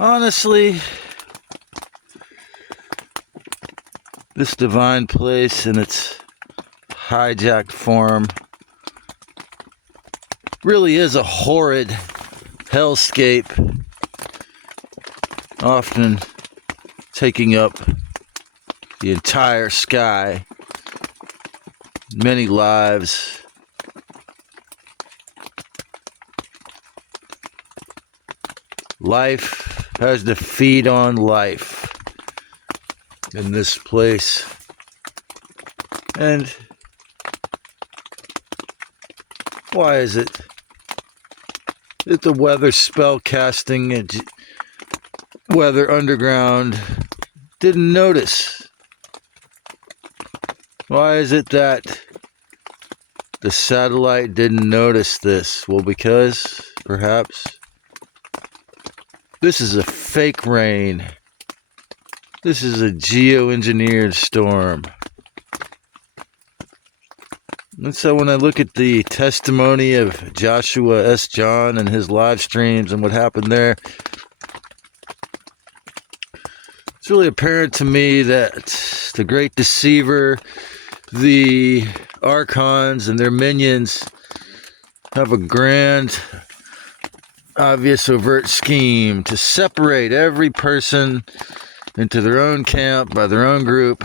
Honestly, this divine place in its hijacked form really is a horrid hellscape, often taking up the entire sky, many lives. Life has to feed on life in this place. And why is it that the weather spell casting and weather underground didn't notice? Why is it that the satellite didn't notice this? Well, because perhaps this is a fake rain. This is a geoengineered storm. And so when I look at the testimony of Joshua S. John and his live streams and what happened there, it's really apparent to me that the great deceiver, the archons and their minions have a grand, obvious, overt scheme to separate every person into their own camp by their own group,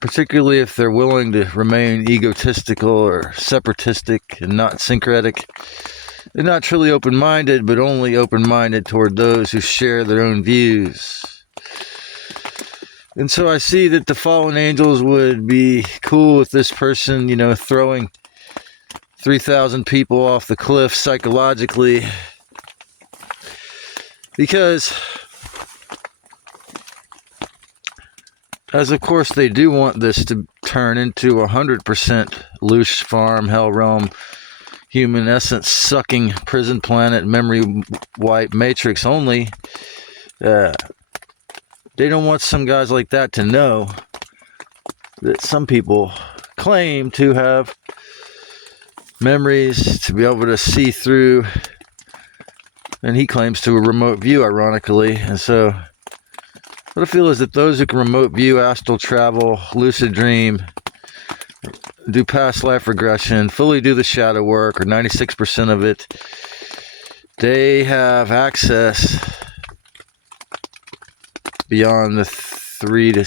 particularly if they're willing to remain egotistical or separatistic and not syncretic. They're not truly open-minded, but only open-minded toward those who share their own views. And so I see that the fallen angels would be cool with this person, throwing 3,000 people off the cliff psychologically, because as of course they do want this to turn into 100% Loosh farm, hell realm, human essence sucking prison planet, memory wipe matrix only. They don't want some guys like that to know that some people claim to have memories, to be able to see through, and he claims to a remote view, ironically. And so what I feel is that those who can remote view, astral travel, lucid dream, do past life regression, fully do the shadow work, or 96% of it, they have access beyond the 3 to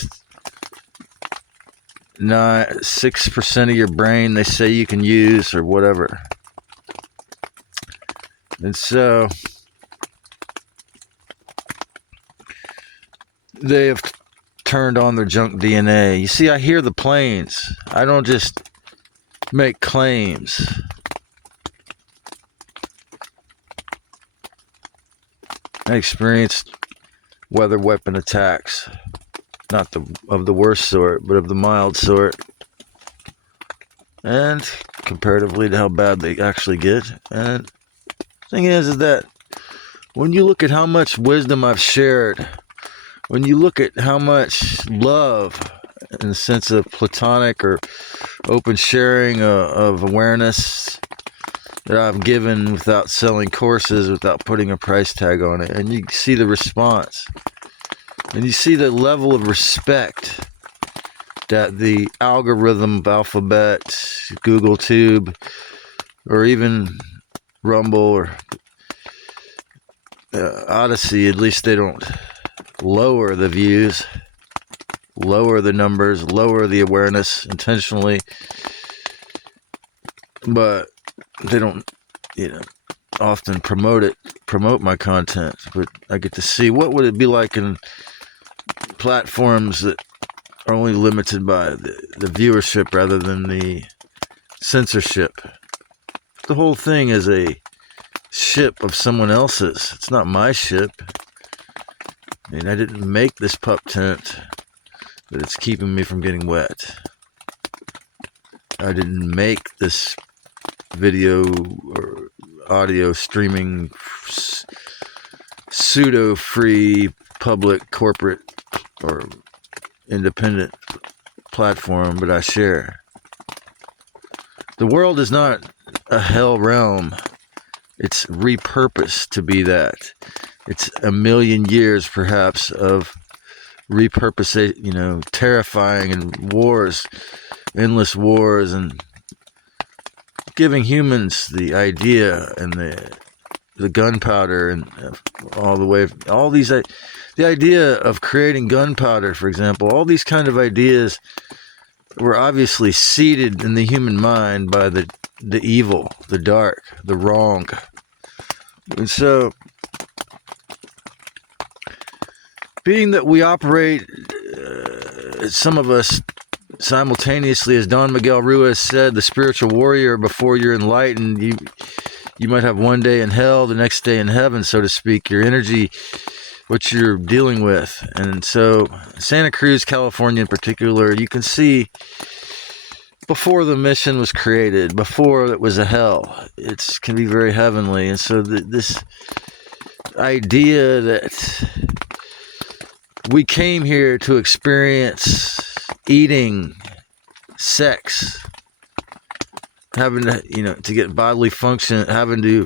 6% of your brain they say you can use, or whatever. And so they have turned on their junk DNA. You see, I hear the planes. I don't just make claims. I experienced weather weapon attacks. Not of the worst sort, but of the mild sort. And comparatively to how bad they actually get. And the thing is that when you look at how much wisdom I've shared, when you look at how much love, in the sense of platonic or open sharing of awareness that I've given without selling courses, without putting a price tag on it, and you see the response, and you see the level of respect that the algorithm of Alphabet, Google Tube, or even Rumble or Odyssey, at least they don't lower the views, lower the numbers, lower the awareness intentionally, but they don't, often promote my content. But I get to see what would it be like in platforms that are only limited by the viewership rather than the censorship. The whole thing is a ship of someone else's. It's not my ship. I mean, I didn't make this pup tent, but it's keeping me from getting wet. I didn't make this video or audio streaming pseudo-free public, corporate, or independent platform, but I share. The world is not a hell realm. It's repurposed to be that. It's a million years, perhaps, of repurpose, terrifying and wars, endless wars, and giving humans the idea and the gunpowder and the idea of creating gunpowder, for example. All these kind of ideas were obviously seeded in the human mind by the evil, the dark, the wrong. And so, being that we operate, some of us simultaneously, as Don Miguel Ruiz said, the spiritual warrior, before you're enlightened, you might have one day in hell, the next day in heaven, so to speak. Your energy, what you're dealing with. And so Santa Cruz, California in particular, you can see before the mission was created, before it was a hell, it can be very heavenly. And so this idea that we came here to experience eating, sex, having to get bodily function, having to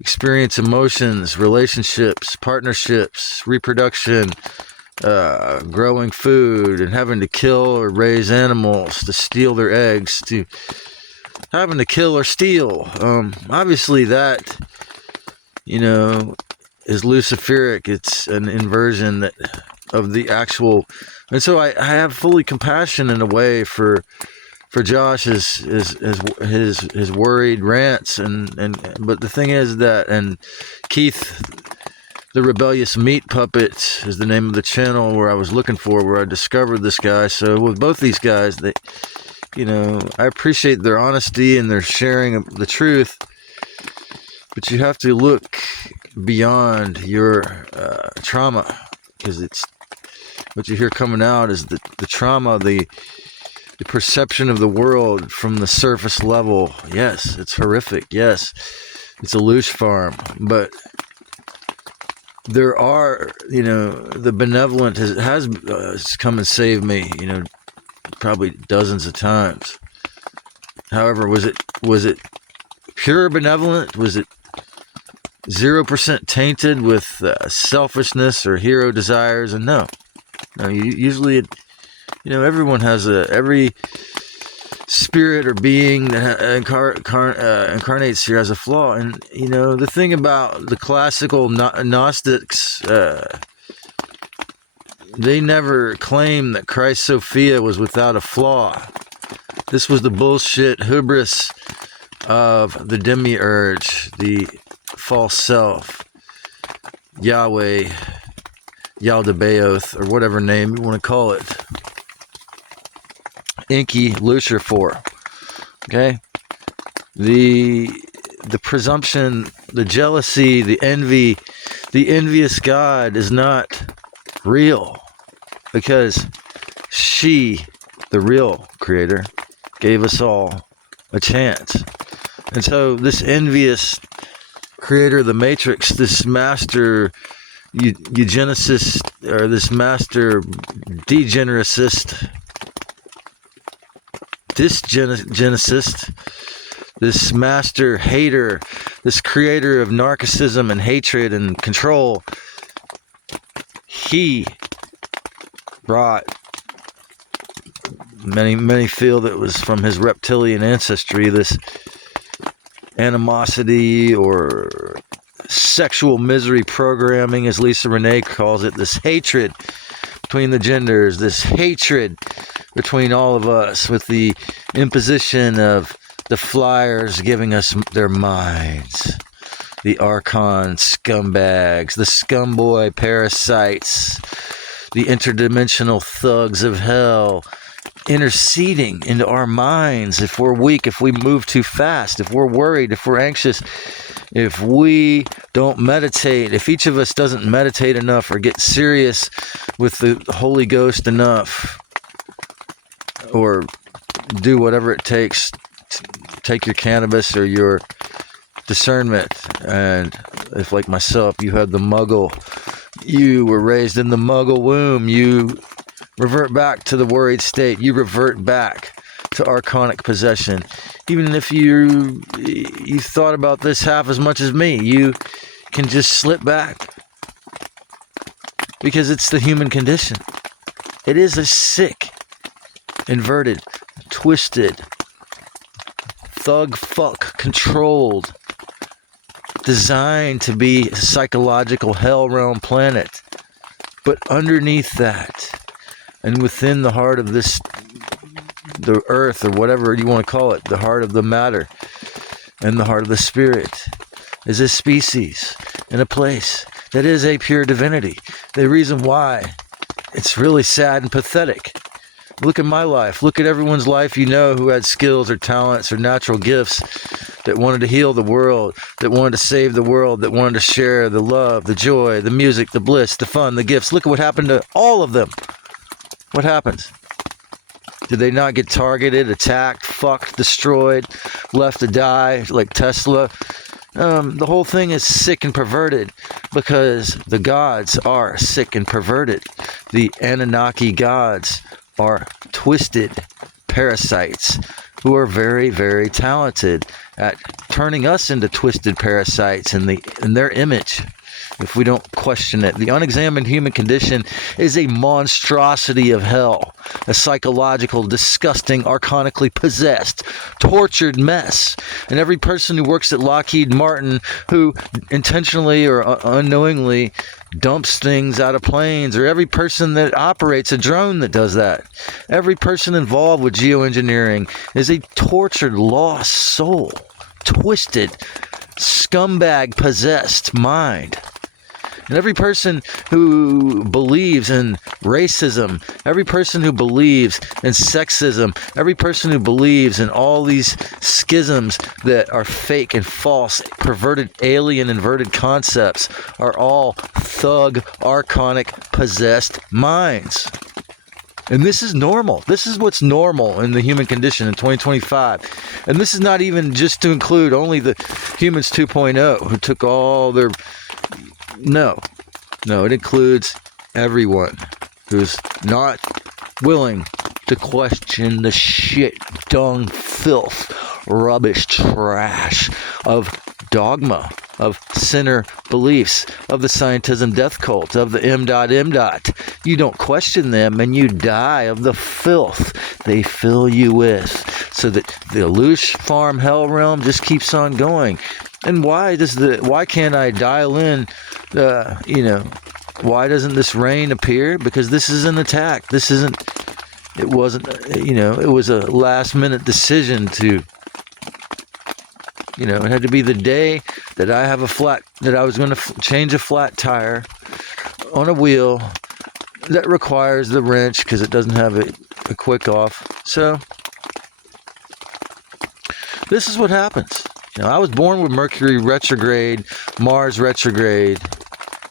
experience emotions, relationships, partnerships, reproduction, growing food, and having to kill or raise animals to steal their eggs, to having to kill or steal. Obviously that, is luciferic. It's an inversion of the actual. And so I have fully compassion in a way for Josh's his worried rants, but the thing is that, and Keith, the Rebellious Meat Puppet is the name of the channel where I was looking for, where I discovered this guy. So with both these guys, I appreciate their honesty and their sharing of the truth, but you have to look beyond your trauma, because it's what you hear coming out is the trauma, the perception of the world from the surface level. Yes, it's horrific. Yes, it's a loosh farm, but there are, the benevolent has come and saved me, probably dozens of times. However, was it pure benevolent? Was it 0% tainted with selfishness or hero desires? And no, usually everyone has every spirit or being that incarnates here has a flaw. And the thing about the classical Gnostics, they never claimed that Christ Sophia was without a flaw. This was the bullshit hubris of the demiurge, the false self, Yahweh, Yaldabaoth, or whatever name you want to call it. Inky Lucifer for. Okay? The presumption, the jealousy, the envy, the envious God is not real, because she, the real creator, gave us all a chance. And so this envious creator of the Matrix, this master eugenicist, or this master degenericist, dysgenicist, this master hater, this creator of narcissism and hatred and control, he brought, many feel that it was from his reptilian ancestry, this animosity or sexual misery programming, as Lisa Renee calls it, this hatred between the genders, this hatred between all of us, with the imposition of the flyers giving us their minds, the archon scumbags, the scumboy parasites, the interdimensional thugs of hell, interceding into our minds if we're weak, if we move too fast, if we're worried, if we're anxious, if we don't meditate, if each of us doesn't meditate enough or get serious with the Holy Ghost enough, or do whatever it takes, take your cannabis or your discernment. And if, like myself, you had the muggle, you were raised in the muggle womb, you revert back to the worried state, you revert back to archonic possession. even if you thought about this half as much as me, you can just slip back. Because it's the human condition. It is a sick, inverted, twisted, thug fuck, controlled, designed to be a psychological hell realm planet. But underneath that, and within the heart of this, the earth, or whatever you want to call it, the heart of the matter, and the heart of the spirit, is a species and a place that is a pure divinity. The reason why it's really sad and pathetic. Look at my life. Look at everyone's life you know who had skills or talents or natural gifts that wanted to heal the world, that wanted to save the world, that wanted to share the love, the joy, the music, the bliss, the fun, the gifts. Look at what happened to all of them. What happens? Did they not get targeted, attacked, fucked, destroyed, left to die like Tesla? The whole thing is sick and perverted because the gods are sick and perverted. The Anunnaki gods are twisted parasites who are very, very talented at turning us into twisted parasites in their image. If we don't question it, the unexamined human condition is a monstrosity of hell, a psychological, disgusting, archonically possessed, tortured mess. And every person who works at Lockheed Martin, who intentionally or unknowingly dumps things out of planes, or every person that operates a drone that does that, every person involved with geoengineering is a tortured, lost soul, twisted, scumbag possessed mind. And every person who believes in racism, every person who believes in sexism, every person who believes in all these schisms that are fake and false, perverted, alien, inverted concepts, are all thug, archonic, possessed minds. And this is normal. This is what's normal in the human condition in 2025. And this is not even just to include only the humans 2.0 who took all their... No, it includes everyone who's not willing to question the shit, dung, filth, rubbish, trash of dogma, of sinner beliefs, of the scientism death cult, of the M. You don't question them and you die of the filth they fill you with, so that the Loosh farm hell realm just keeps on going. And why can't I dial in, why doesn't this rain appear? Because this is an attack. It was a last minute decision to, it had to be the day that I was going to change a flat tire on a wheel that requires the wrench because it doesn't have a quick off. So this is what happens. I was born with Mercury retrograde, Mars retrograde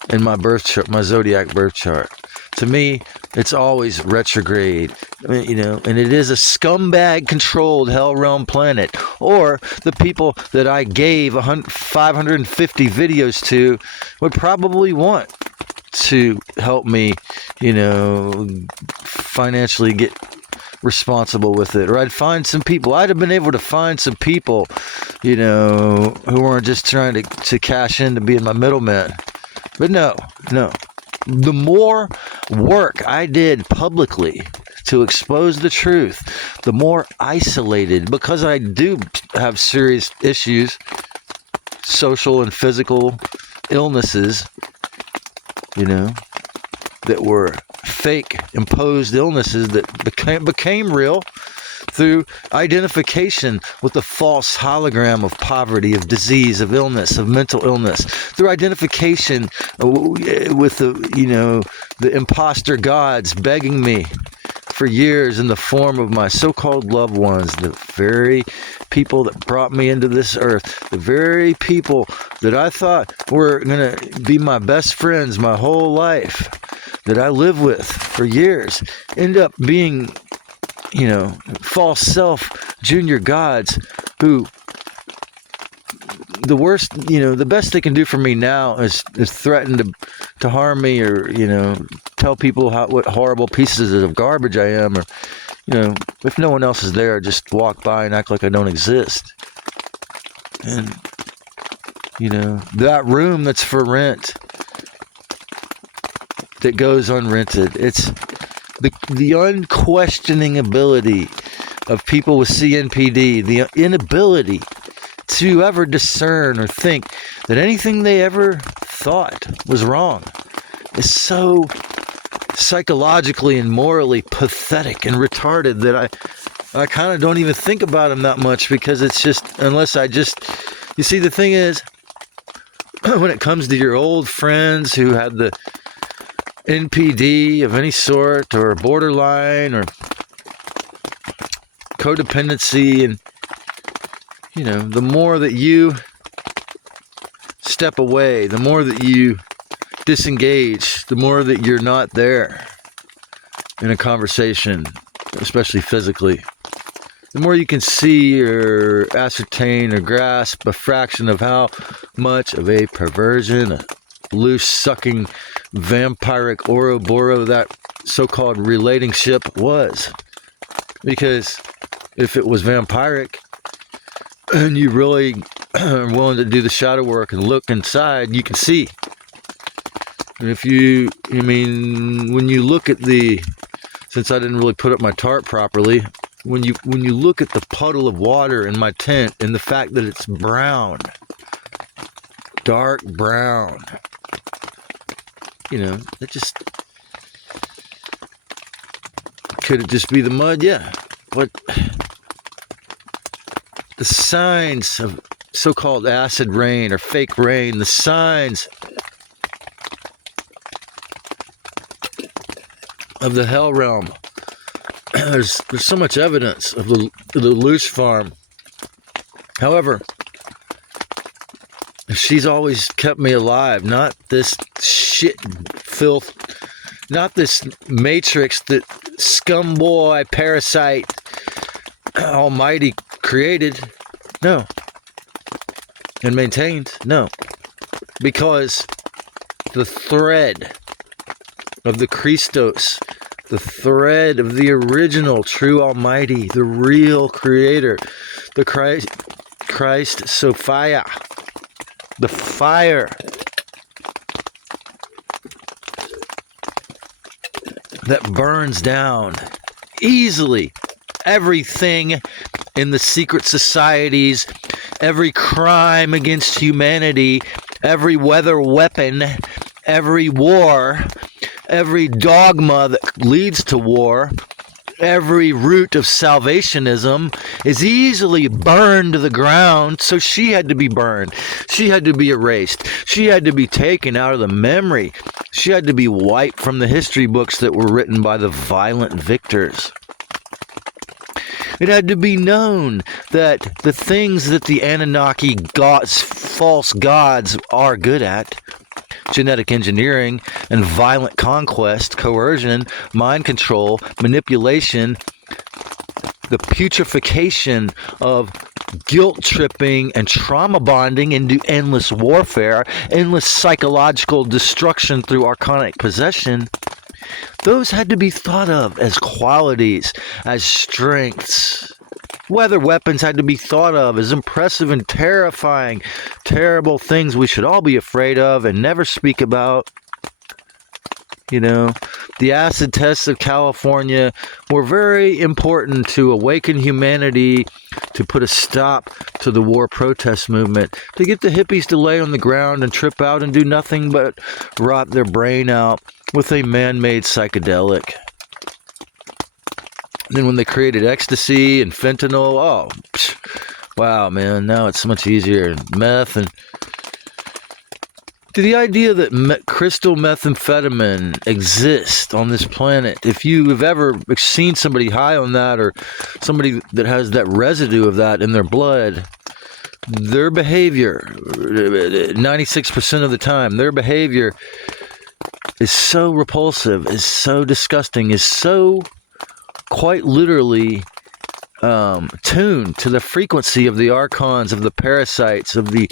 in my birth chart, my zodiac birth chart. To me, it's always retrograde, and it is a scumbag-controlled hell realm planet. Or the people that I gave 550 videos to would probably want to help me, financially get responsible with it. Or I'd have been able to find some people, who weren't just trying to cash in to being my middleman. But no. The more work I did publicly to expose the truth, the more isolated, because I do have serious issues, social and physical illnesses, that were fake imposed illnesses that became real through identification with the false hologram of poverty, of disease, of illness, of mental illness, through identification with the imposter gods begging me for years in the form of my so-called loved ones, the very people that brought me into this earth, the very people that I thought were going to be my best friends my whole life, that I lived with for years, end up being, false self junior gods who the best they can do for me now is threaten to harm me, or tell people what horrible pieces of garbage I am, or You know, if no one else is there, just walk by and act like I don't exist. And, you know, that room that's for rent, that goes unrented, it's the unquestioning ability of people with CNPD, the inability to ever discern or think that anything they ever thought was wrong is so psychologically and morally pathetic and retarded that I kind of don't even think about them that much, because it's just, unless I just, you see, the thing is, when it comes to your old friends who had the NPD of any sort, or borderline, or codependency, and, you know, the more that you step away, the more that you disengage, the more that you're not there in a conversation, especially physically, the more you can see or ascertain or grasp a fraction of how much of a perversion, a loose sucking vampiric Ouroboros that so-called relatingship was. Because if it was vampiric and you really are willing to do the shadow work and look inside, you can see. And if you, I mean, when you look at the, since I didn't really put up my tarp properly, when you look at the puddle of water in my tent and the fact that it's brown, dark brown, you know, it just, could it just be the mud? Yeah. But the signs of so-called acid rain or fake rain, the signs of the hell realm, there's so much evidence of the Loosh farm. However, she's always kept me alive, not this shit filth, not this matrix that scumboy parasite almighty created, no, and maintained, no, because the thread of the Christos, the thread of the original true almighty, the real creator, the Christ Sophia, the fire that burns down easily everything in the secret societies, every crime against humanity, every weather weapon, every war, every dogma that leads to war, every root of salvationism is easily burned to the ground. So she had to be burned. She had to be erased. She had to be taken out of the memory. She had to be wiped from the history books that were written by the violent victors. It had to be known that the things that the Anunnaki gods, false gods, are good at, genetic engineering and violent conquest, coercion, mind control, manipulation, the putrefaction of guilt tripping and trauma bonding into endless warfare, endless psychological destruction through archonic possession, those had to be thought of as qualities, as strengths. Weather weapons had to be thought of as impressive and terrifying, terrible things we should all be afraid of and never speak about. You know, the acid tests of California were very important to awaken humanity, to put a stop to the war protest movement, to get the hippies to lay on the ground and trip out and do nothing but rot their brain out with a man-made psychedelic. Then when they created ecstasy and fentanyl, oh, wow, man, now it's so much easier. Meth and to the idea that crystal methamphetamine exists on this planet. If you have ever seen somebody high on that, or somebody that has that residue of that in their blood, their behavior, 96% of the time, their behavior is so repulsive, is so disgusting, is so quite literally tuned to the frequency of the archons, of the parasites, of the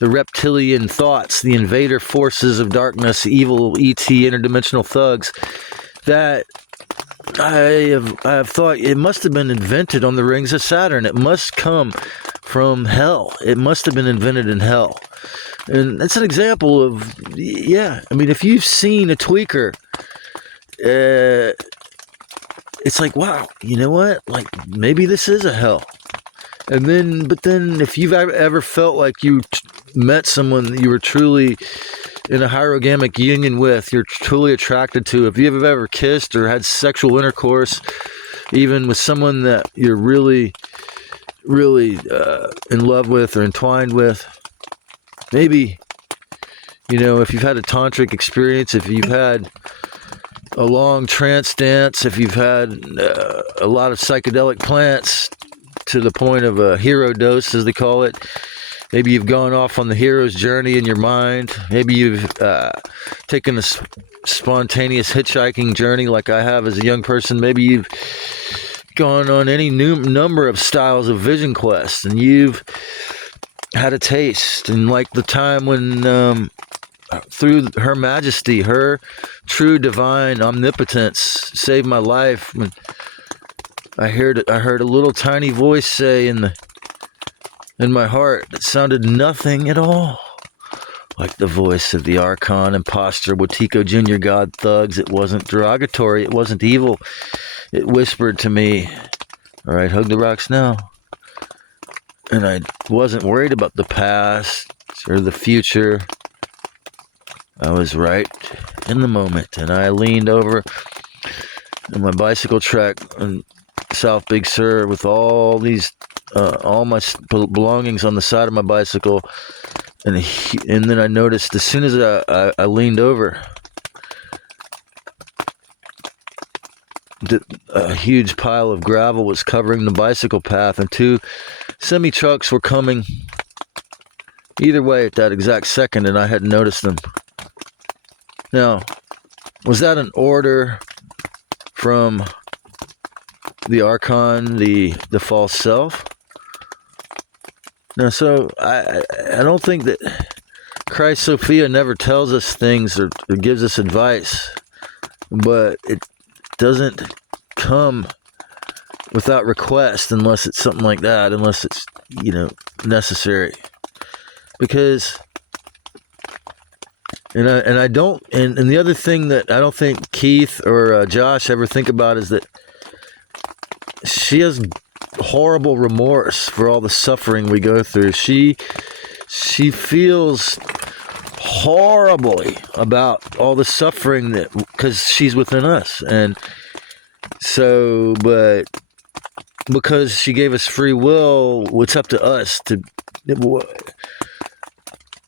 reptilian thoughts, the invader forces of darkness, evil ET interdimensional thugs, that I have thought it must have been invented on the rings of Saturn. It must come from hell. It must have been invented in hell. And that's an example of, yeah, I mean, if you've seen a tweaker, it's like, wow, you know what? Like, maybe this is a hell. And then, but then if you've ever felt like you met someone that you were truly in a hierogamic union with, you're truly attracted to, if you've ever kissed or had sexual intercourse, even with someone that you're really, really in love with or entwined with, maybe, you know, if you've had a tantric experience, if you've had a long trance dance, if you've had a lot of psychedelic plants to the point of a hero dose, as they call it, maybe you've gone off on the hero's journey in your mind, maybe you've taken a spontaneous hitchhiking journey like I have as a young person, maybe you've gone on any number of styles of vision quests, and you've had a taste, and like the time when through her majesty, her true divine omnipotence saved my life, when I heard a little tiny voice say in my heart that sounded nothing at all like the voice of the Archon imposter Wetiko Jr. God thugs. It wasn't derogatory, it wasn't evil. It whispered to me, all right, hug the rocks now. And I wasn't worried about the past or the future. I was right in the moment, and I leaned over on my bicycle track in South Big Sur with all my belongings on the side of my bicycle, and then I noticed as soon as I leaned over, a huge pile of gravel was covering the bicycle path, and 2 semi-trucks were coming either way at that exact second, and I hadn't noticed them. Now, was that an order from the Archon, the false self? No, so I don't think that Christ Sophia never tells us things or gives us advice, but it doesn't come without request unless it's something like that, unless it's, you know, necessary. Because and the other thing that I don't think Keith or Josh ever think about is that she has horrible remorse for all the suffering we go through. She feels horribly about all the suffering that, because she's within us, and so, but because she gave us free will, it's up to us to,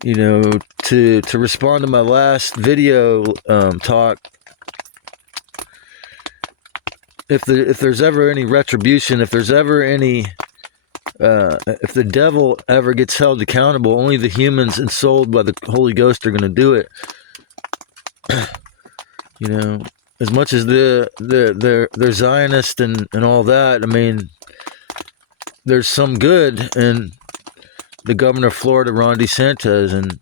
you know, to respond to my last video talk. If there's ever any retribution, if there's ever any, if the devil ever gets held accountable, only the humans ensouled by the Holy Ghost are going to do it. You know, as much as they're Zionist and all that, I mean, there's some good in the governor of Florida, Ron DeSantis, and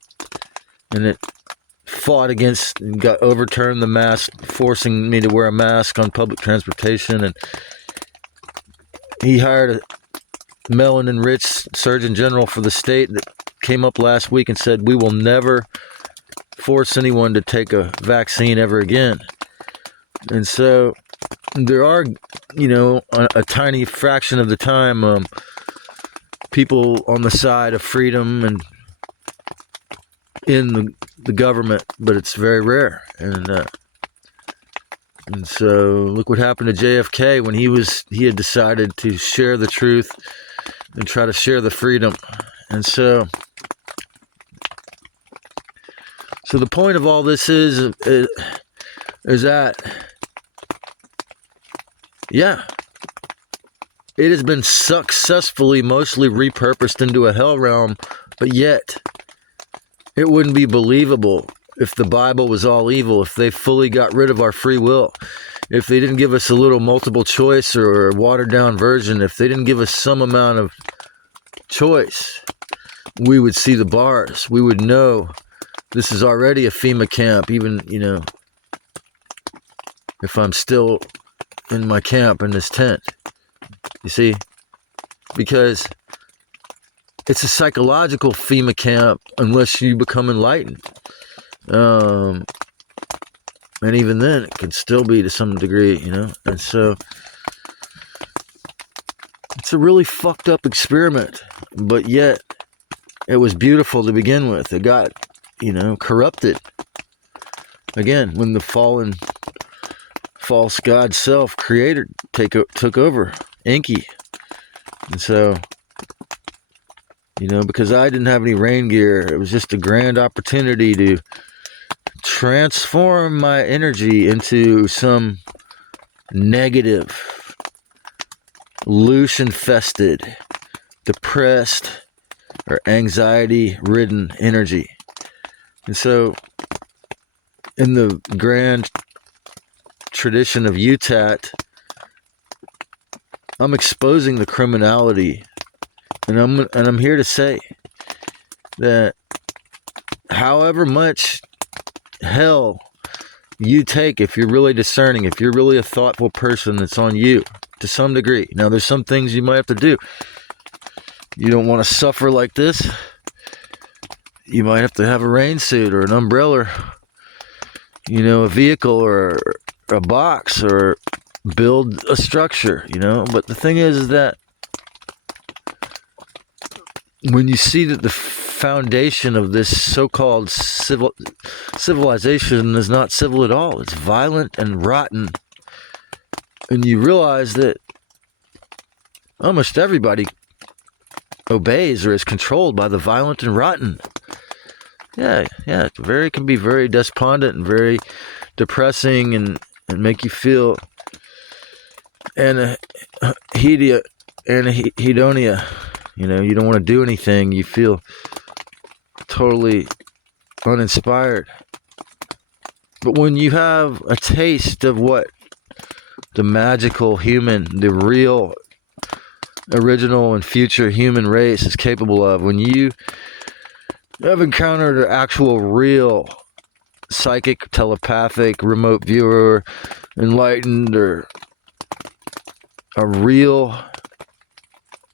it fought against and got overturned the mask, forcing me to wear a mask on public transportation, and he hired a melanin-rich Surgeon General for the state that came up last week and said, we will never force anyone to take a vaccine ever again. And so there are, you know, a tiny fraction of the time, people on the side of freedom and in the government, but it's very rare. And so look what happened to JFK when he had decided to share the truth and try to share the freedom. And so the point of all this is that, yeah, it has been successfully mostly repurposed into a hell realm, but yet it wouldn't be believable if the Bible was all evil, if they fully got rid of our free will, if they didn't give us a little multiple choice or a watered down version, if they didn't give us some amount of choice, we would see the bars. We would know this is already a FEMA camp, even, you know, if I'm still in my camp, in this tent. You see? Because it's a psychological FEMA camp unless you become enlightened. And even then, it could still be to some degree, you know? And so, it's a really fucked up experiment. But yet, it was beautiful to begin with. It got, you know, corrupted. Again, when the fallen, false God self, creator, took over. Inky. And so, you know, because I didn't have any rain gear, it was just a grand opportunity to transform my energy into some negative, loose infested, depressed, or anxiety-ridden energy. And so, in the grand tradition of UTAT, I'm exposing the criminality, and I'm here to say that however much hell you take, if you're really discerning, if you're really a thoughtful person, it's on you to some degree. Now, there's some things you might have to do. You don't want to suffer like this. You might have to have a rain suit or an umbrella, you know, a vehicle or a box, or build a structure, you know. But the thing is that when you see that the foundation of this so-called civilization is not civil at all, it's violent and rotten, and you realize that almost everybody obeys or is controlled by the violent and rotten. Yeah, it can be very despondent and very depressing, and make you feel hedonia. You know, you don't want to do anything. You feel totally uninspired. But when you have a taste of what the magical human, the real, original, and future human race is capable of, when you have encountered an actual, real, psychic, telepathic, remote viewer, enlightened, or a real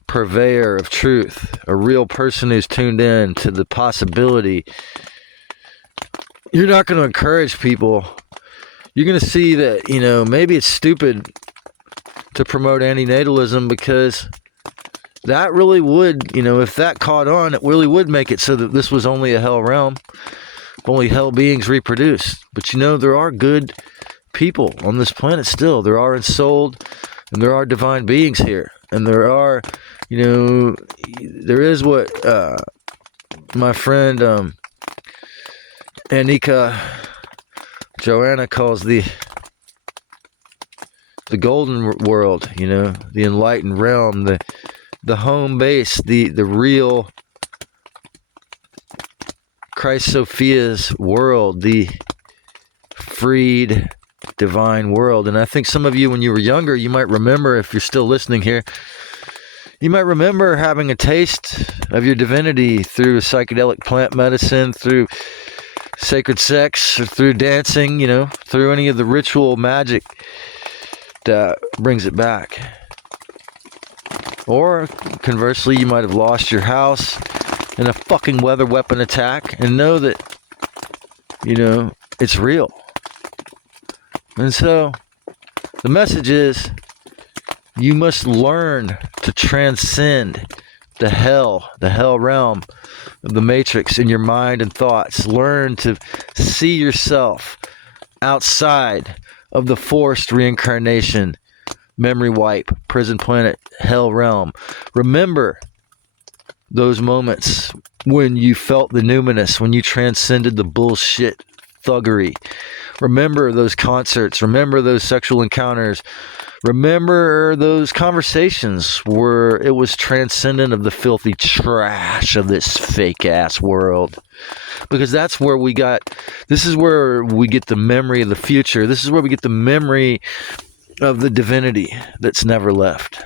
purveyor of truth, a real person who's tuned in to the possibility, you're not going to encourage people. You're going to see that, you know, maybe it's stupid to promote antinatalism, because that really would, you know, if that caught on, it really would make it so that this was only a hell realm. Only hell beings reproduce. But you know, there are good people on this planet still. There are ensouled, and there are divine beings here. And there are, you know, there is what my friend Anika Joanna calls the golden world, you know, the enlightened realm, the home base, the real Christ Sophia's world, the freed divine world. And I think some of you, when you were younger, you might remember, if you're still listening here, you might remember having a taste of your divinity through psychedelic plant medicine, through sacred sex, or through dancing, you know, through any of the ritual magic that brings it back. Or conversely, you might have lost your house in a fucking weather weapon attack, and know that, you know, it's real. And so the message is, you must learn to transcend the hell realm of the matrix in your mind and thoughts. Learn to see yourself outside of the forced reincarnation, memory wipe, prison planet, hell realm. Remember those moments when you felt the numinous, when you transcended the bullshit thuggery. Remember those concerts. Remember those sexual encounters. Remember those conversations where it was transcendent of the filthy trash of this fake ass world. Because that's where this is where we get the memory of the future. This is where we get the memory of the divinity that's never left.